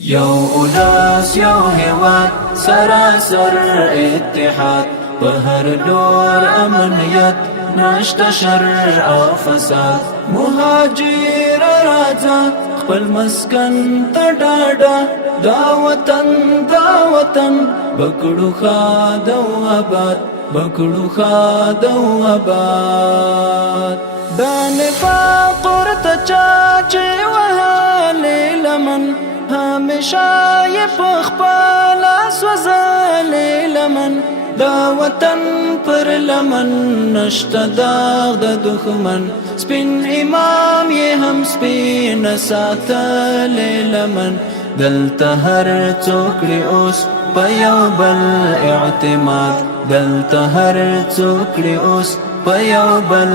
یو اولس یو هیواد سراسر اتحاد په هر لور امنیت نشته شر او فساد مهاجر راځه خپل مسکن ته ډاډه دا وطن بکړو خاد او آباد بکړو خاد او آباد دا نفاق ورته چاچې وهلې لمن همیشه یې په خپل سوځلې لمن دا وطن پر لمن نشته داغ د دښمن سپین امام یې هم سپین ساتلې لمن دلته هر څوک اوس په یو بل اعتماد دلته هر څوک اوس په یو بل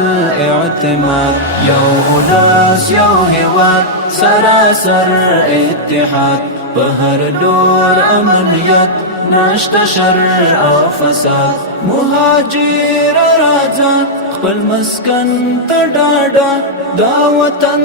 اعتماد یو اولس یو هیواد سراسر اتحاد په هر لور امنیت نشته شر او فساد مهاجر راځه خپل مسکن ته ډاډه دا وطن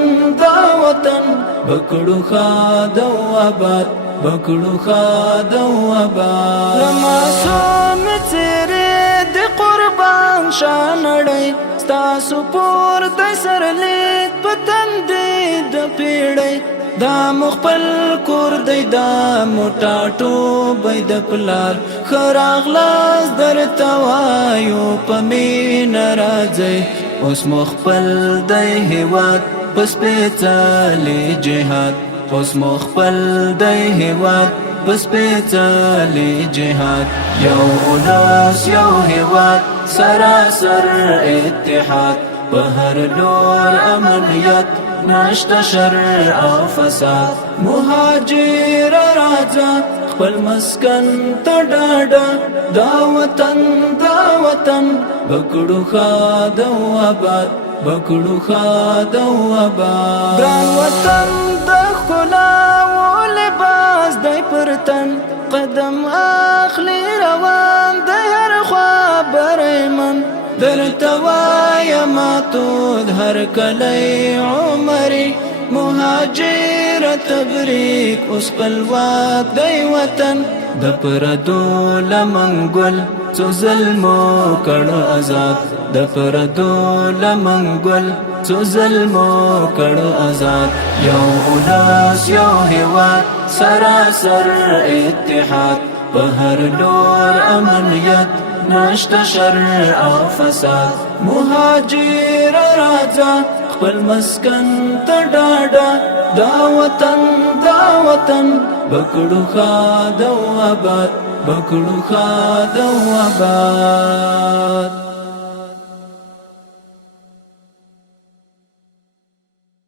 بکړو خاد او آباد بکړو خاد او آباد لماسوم څیرې د قربان شانړی ستاسو پور د سرلیک پتن دې د پیړی دا مخبل کور دی دا موټاټو بای د پلار خراغلاس در توایو پمین راځي اوس مخبل دی هیواد پس پیڅلی جهاد اوس مخبل دی هیواد پس پیڅلی جهاد یو اولس یو هیواد سراسر اتحاد په هر لور امنیت نشته شر او فساد مهاجر راځه خپل مسکن ته ډاډه دا وطن بکړو خاد او آباد بکړو خاد او آباد ګران وطن د ښکلا و لباس دی پر تن قدم اخلي روان د هر خوا بریمن درته وایم تود هر کلی عمرې مهاجر تبریک اوس خپلواک دی وطن د پردو لمن ګل څو ظلمو کړو آزاد د پردو لمن ګل څو ظلمو کړو آزاد یو اولس یو هیواد سراسر اتحاد په هر لور امنیت نشته شر او فساد مهاجر راځه خپل مسکن ته ډاډه دا وطن بکړو خاد او آباد بکړو خاد او آباد